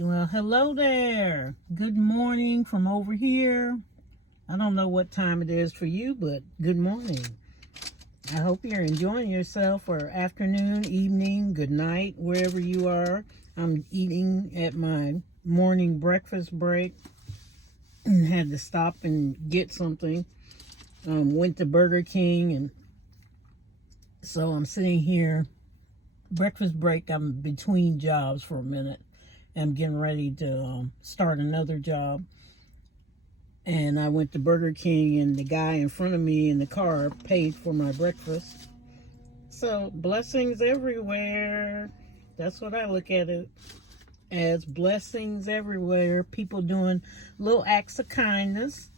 Well, hello there. Good morning from over here. I don't know what time it is for you, but good morning. I hope you're enjoying yourself, or afternoon, evening, good night, wherever you are. I'm eating at my morning breakfast break and had to stop and get something. Went to Burger King, and so I'm sitting here. Breakfast break, I'm between jobs for a minute. I'm getting ready to start another job. And I went to Burger King, and the guy in front of me in the car paid for my breakfast. So blessings everywhere. That's what I look at it as, blessings everywhere. People doing little acts of kindness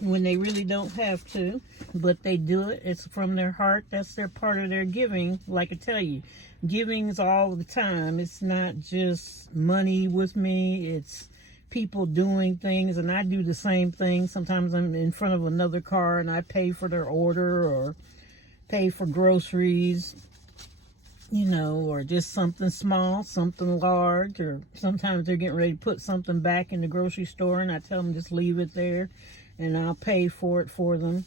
when they really don't have to, but they do it. It's from their heart. That's their part of their giving. Like I tell you, giving's all the time. It's not just money with me. It's people doing things, and I do the same thing. Sometimes I'm in front of another car and I pay for their order or pay for groceries, or just something small, something large, or sometimes they're getting ready to put something back in the grocery store and I tell them just leave it there and I'll pay for it for them.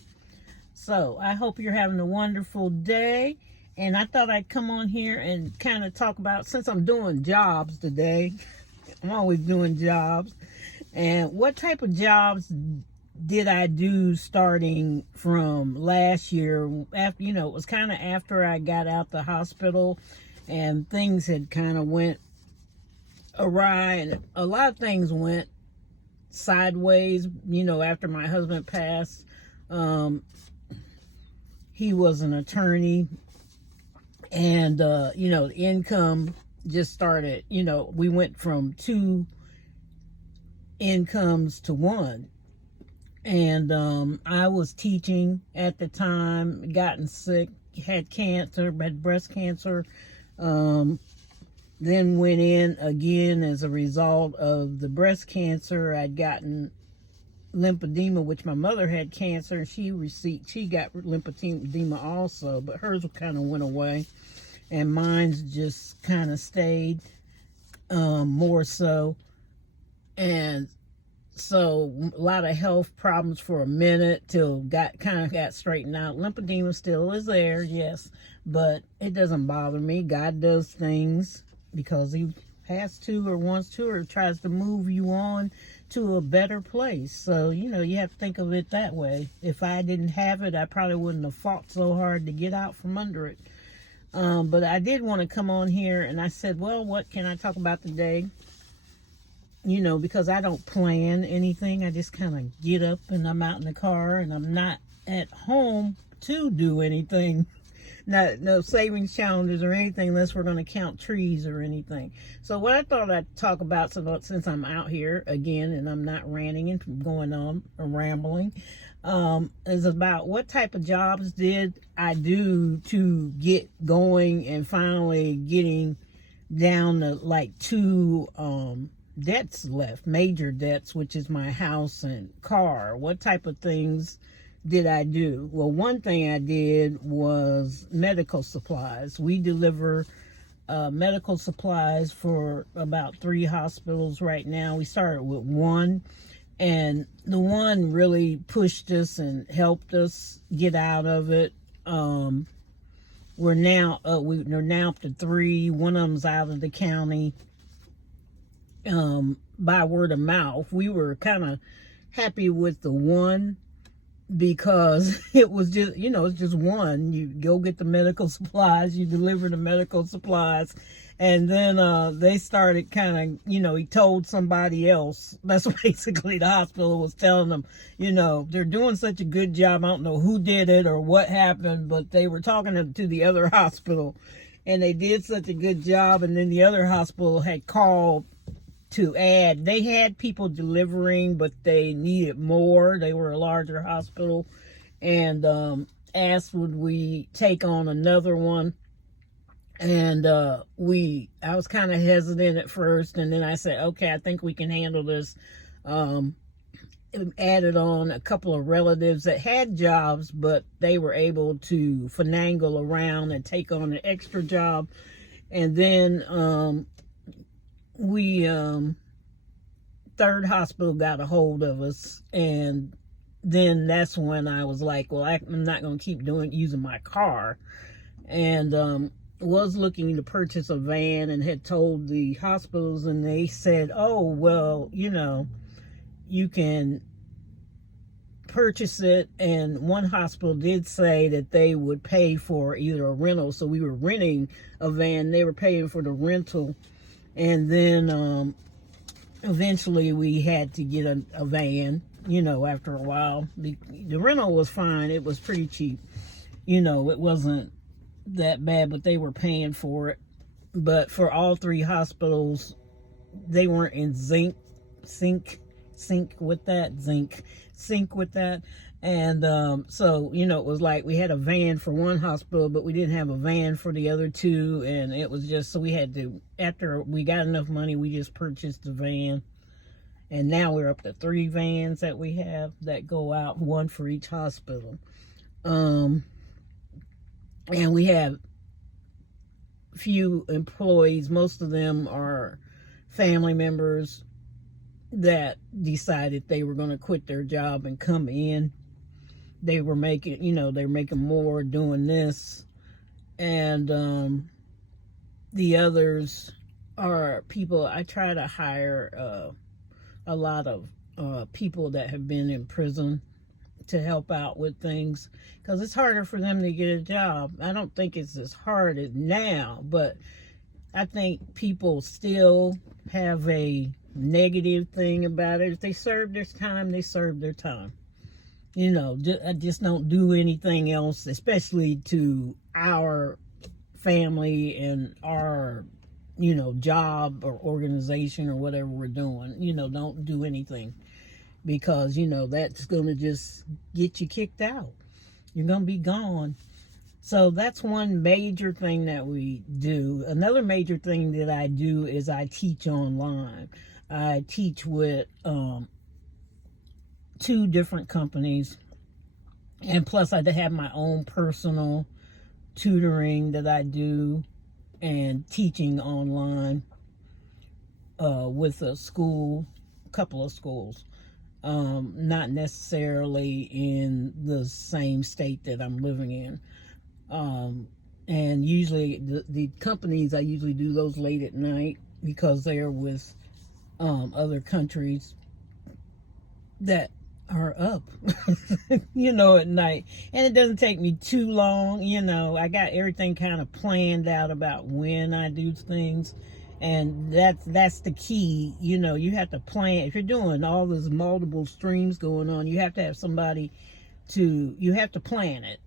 So I hope you're having a wonderful day. And I thought I'd come on here and kind of talk about, since I'm doing jobs today, I'm always doing jobs, and what type of jobs did I do starting from last year? After, it was kind of after I got out the hospital and things had kind of went awry, and a lot of things went sideways, after my husband passed. He was an attorney, and the income just started, we went from 2 incomes to 1. And I was teaching at the time, gotten sick, had cancer, had breast cancer, then went in again as a result of the breast cancer. I'd gotten lymphedema, which my mother had cancer, and she got lymphedema also, but hers kind of went away, and mine's just kind of stayed more so. And so a lot of health problems for a minute till got straightened out. Lymphedema still is there, yes, but it doesn't bother me. God does things because he has to, or wants to, or tries to move you on to a better place. So, you have to think of it that way. If I didn't have it, I probably wouldn't have fought so hard to get out from under it. But I did want to come on here, and I said, well, what can I talk about today? Because I don't plan anything. I just kind of get up and I'm out in the car, and I'm not at home to do anything. No savings challenges or anything, unless we're going to count trees or anything. So what I thought I'd talk about, since I'm out here again and I'm not ranting and going on or rambling, is about what type of jobs did I do to get going and finally getting down to like 2 debts left, major debts, which is my house and car. What type of things did I do? Well, one thing I did was medical supplies. We deliver medical supplies for about 3 hospitals right now. We started with 1, and the 1 really pushed us and helped us get out of it. We're now up to 3. One of them's out of the county. By word of mouth. We were kind of happy with the 1 because it was just, it's just 1. You go get the medical supplies, you deliver the medical supplies, and then they started kind of, he told somebody else. That's basically the hospital was telling them, they're doing such a good job. I don't know who did it or what happened, but they were talking to the other hospital, and they did such a good job, and then the other hospital had called to add. They had people delivering, but they needed more. They were a larger hospital, and asked would we take on another one. And I was kind of hesitant at first, and then I said, okay, I think we can handle this. Added on a couple of relatives that had jobs, but they were able to finagle around and take on an extra job. And then we third hospital got a hold of us, and then that's when I was like, well, I'm not going to keep using my car, and was looking to purchase a van, and had told the hospitals, and they said, oh, well, you can purchase it. And one hospital did say that they would pay for either a rental, so we were renting a van, they were paying for the rental, and then eventually we had to get a van, after a while. The rental was fine, it was pretty cheap, it wasn't that bad, but they were paying for it. But for all three hospitals, they weren't in sync with that. And so it was like we had a van for one hospital, but we didn't have a van for the other two, and it was just, so we had to, after we got enough money, we just purchased the van. And now we're up to 3 vans that we have that go out, one for each hospital. And we have few employees. Most of them are family members that decided they were going to quit their job and come in. They were making, they're making more doing this. And the others are people, I try to hire a lot of people that have been in prison to help out with things, because it's harder for them to get a job. I don't think it's as hard as now, but I think people still have a negative thing about it. If they serve their time, they serve their time. I just don't do anything else, especially to our family and our job or organization or whatever we're doing. Don't do anything, because that's going to just get you kicked out. You're going to be gone. So that's one major thing that we do. Another major thing that I do is I teach online. I teach with 2 different companies, and plus I have my own personal tutoring that I do, and teaching online with a couple of schools, not necessarily in the same state that I'm living in. And usually the companies, I usually do those late at night, because they're with other countries that are up at night, and it doesn't take me too long. I got everything kind of planned out about when I do things, and that's the key. You have to plan. If you're doing all those multiple streams going on, you have to have somebody you have to plan it.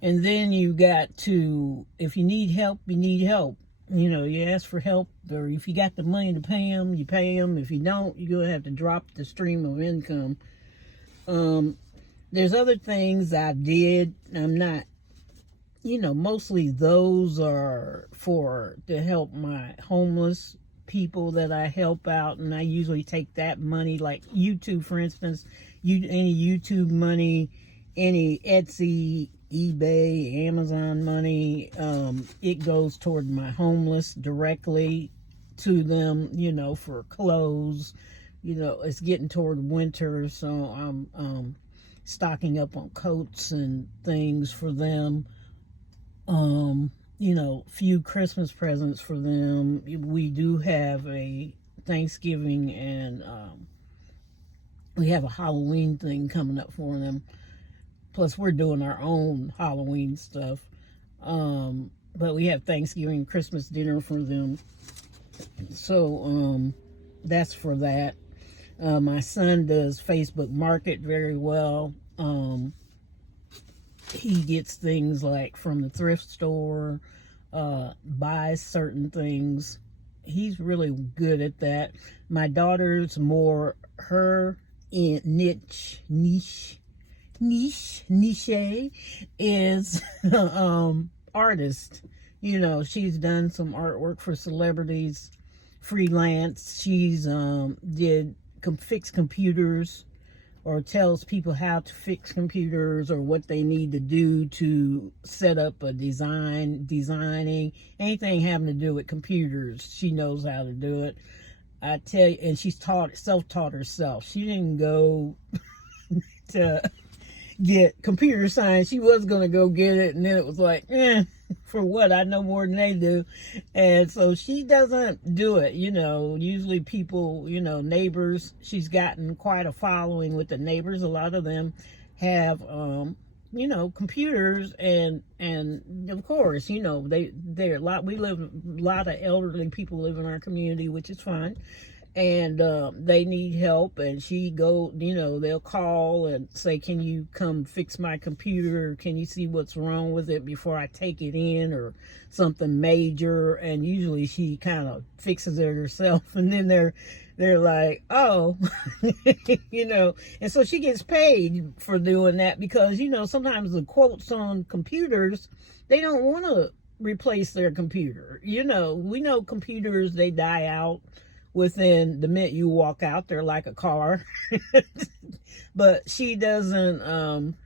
And then you got to, if you need help, you need help. You ask for help, or if you got the money to pay them, you pay them. If you don't, you're going to have to drop the stream of income. There's other things I did. I'm not, mostly those are to help my homeless people that I help out. And I usually take that money, like YouTube, for instance, any YouTube money, any Etsy, eBay, Amazon money, it goes toward my homeless directly to them, for clothes. It's getting toward winter, so I'm stocking up on coats and things for them. Few Christmas presents for them. We do have a Thanksgiving, and we have a Halloween thing coming up for them. Plus, we're doing our own Halloween stuff. But we have Thanksgiving, Christmas dinner for them. So that's for that. My son does Facebook Market very well. He gets things like from the thrift store, buys certain things. He's really good at that. My daughter's more her niche is artist. She's done some artwork for celebrities, freelance. She's did fix computers, or tells people how to fix computers, or what they need to do to set up a designing, anything having to do with computers. She knows how to do it. I tell you, and she's self-taught herself. She didn't go to get computer science. She was going to go get it, and then it was like, for what? I know more than they do. And so she doesn't do it. Usually people, neighbors, she's gotten quite a following with the neighbors. A lot of them have, computers, and of course, they're a lot. A lot of elderly people live in our community, which is fine. And they need help, and they'll call and say, can you come fix my computer? Can you see what's wrong with it before I take it in, or something major? And usually she kind of fixes it herself, and then they're like, oh, and so she gets paid for doing that, because sometimes the quotes on computers, they don't want to replace their computer. We know computers, they die out within the minute you walk out. They're like a car. But she doesn't,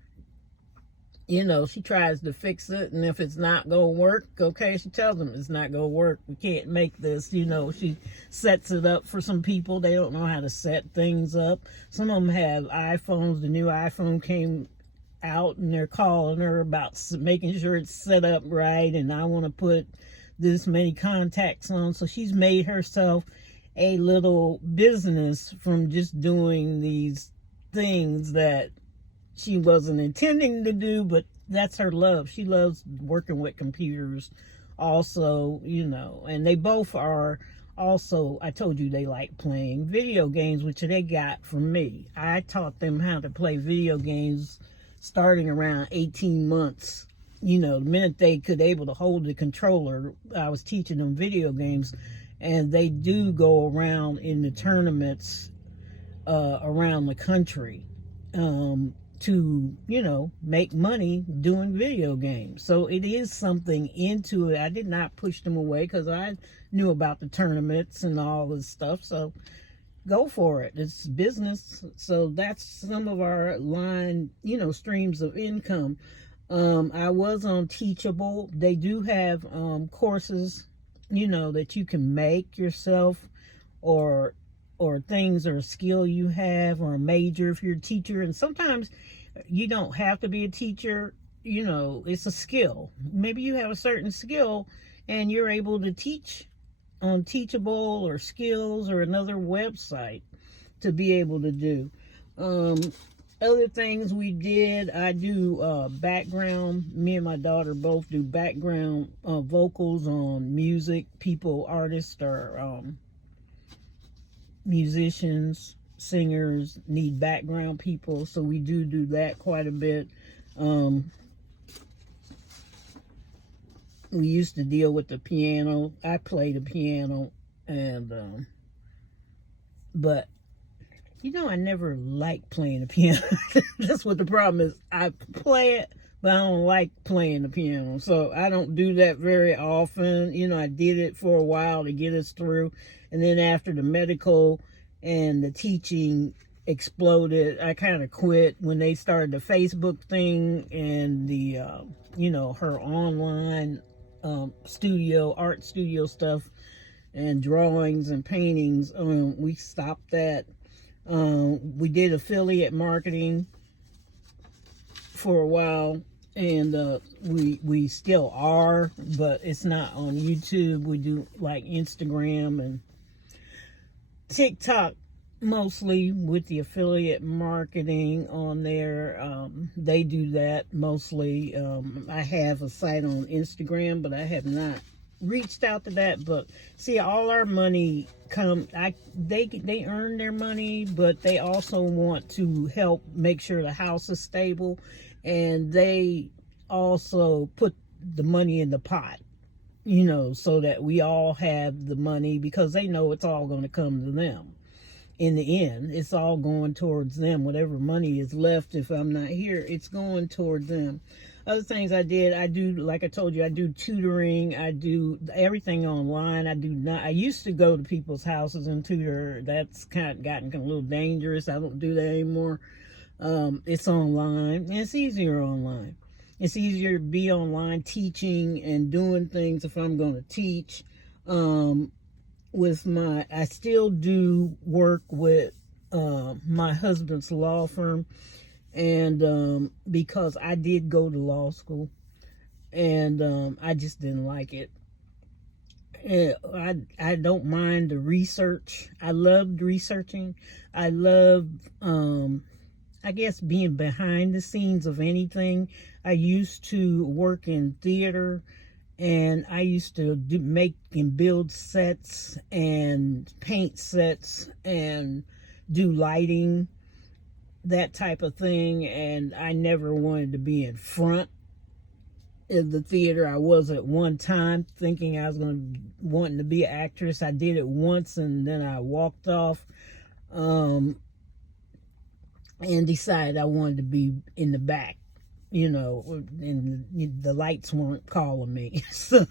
she tries to fix it, and if it's not gonna work, okay, she tells them it's not gonna work, we can't make this. She sets it up for some people. They don't know how to set things up. Some of them have iPhones. The new iPhone came out, and they're calling her about making sure it's set up right, and I want to put this many contacts on. So she's made herself a little business from just doing these things that she wasn't intending to do, but that's her love. She loves working with computers also, and they both are also, I told you, they like playing video games, which they got from me. I taught them how to play video games starting around 18 months. The minute they could able to hold the controller, I was teaching them video games. And they do go around in the tournaments around the country to, make money doing video games. So it is something into it. I did not push them away, because I knew about the tournaments and all this stuff. So go for it. It's business. So that's some of our streams of income. I was on Teachable. They do have courses that you can make yourself, or things, or a skill you have, or a major if you're a teacher. And sometimes you don't have to be a teacher. It's a skill. Maybe you have a certain skill and you're able to teach on Teachable or Skills or another website to be able to do. Other things we did, I do background. Me and my daughter both do background vocals on music. Artists, or musicians, singers need background people, so we do that quite a bit. We used to deal with the piano. I play the piano, and but I never liked playing the piano. That's what the problem is. I play it, but I don't like playing the piano. So I don't do that very often. I did it for a while to get us through. And then after the medical and the teaching exploded, I kind of quit when they started the Facebook thing and the, her online art studio stuff and drawings and paintings. We stopped that. We did affiliate marketing for a while, and we still are, but it's not on YouTube. We do like Instagram and TikTok mostly with the affiliate marketing on there. They do that mostly. I have a site on Instagram, but I have not reached out to that. But see, all our money they earn their money, but they also want to help make sure the house is stable, and they also put the money in the pot, so that we all have the money, because they know it's all going to come to them. In the end, it's all going towards them. Whatever money is left, if I'm not here, it's going towards them. Other things I did, I do, like I told you, I do tutoring. I do everything online. I used to go to people's houses and tutor. That's gotten a little dangerous. I don't do that anymore. It's online, and it's easier online. It's easier to be online teaching and doing things if I'm going to teach. I still do work with my husband's law firm, and because I did go to law school, and I just didn't like it. I don't mind the research. I loved researching. I love, I guess, being behind the scenes of anything. I used to work in theater, and I used to make and build sets and paint sets and do lighting, that type of thing. And I never wanted to be in front in the theater. I was at one time thinking I was wanting to be an actress. I did it once, and then I walked off, and decided I wanted to be in the back, and the lights weren't calling me. So,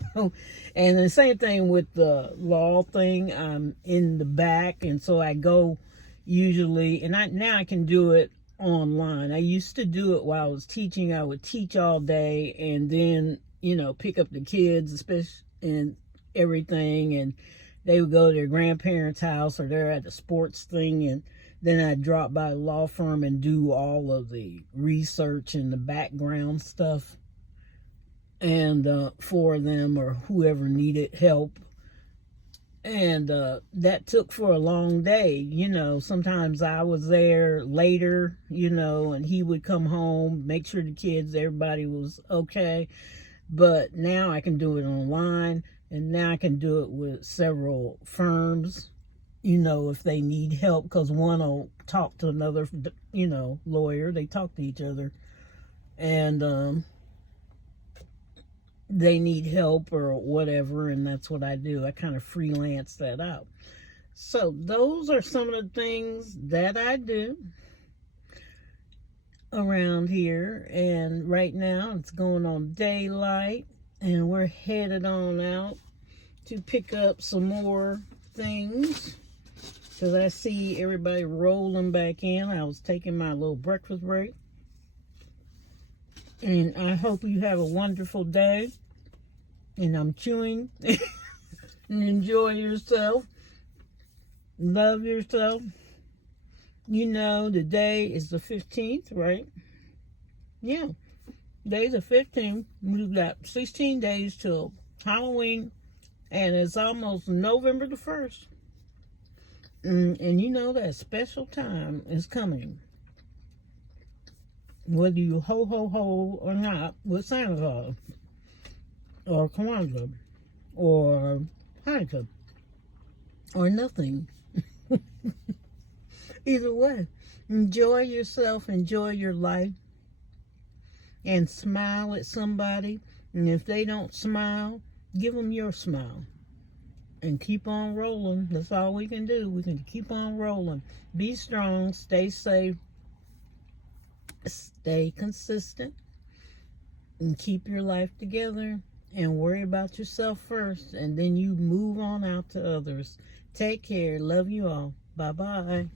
and the same thing with the law thing. I'm in the back, and so I go usually, and now I can do it online. I used to do it while I was teaching. I would teach all day, and then pick up the kids, especially, and everything, and they would go to their grandparents' house, or they're at the sports thing, and then I'd drop by the law firm and do all of the research and the background stuff, and for them or whoever needed help. And that took for a long day. Sometimes I was there later, and he would come home, make sure the kids, everybody was okay. But now I can do it online, and now I can do it with several firms, if they need help, because one will talk to another, lawyer. They talk to each other, and they need help or whatever, and that's what I do. I kind of freelance that out. So those are some of the things that I do around here. And right now it's going on daylight, and we're headed on out to pick up some more things, because I see everybody rolling back in. I was taking my little breakfast break. And I hope you have a wonderful day. And I'm chewing. And enjoy yourself. Love yourself. Today is the 15th, right? Yeah. Today's the 15th. We've got 16 days till Halloween. And it's almost November the 1st. And that special time is coming. Whether you ho ho ho or not with Santa Claus, or Kwanzaa, or Hanukkah, or nothing. Either way, enjoy yourself, enjoy your life, and smile at somebody. And if they don't smile, give them your smile. And keep on rolling. That's all we can do. We can keep on rolling. Be strong, stay safe, stay consistent, and keep your life together, and worry about yourself first, and then you move on out to others. Take care. Love you all. Bye-bye.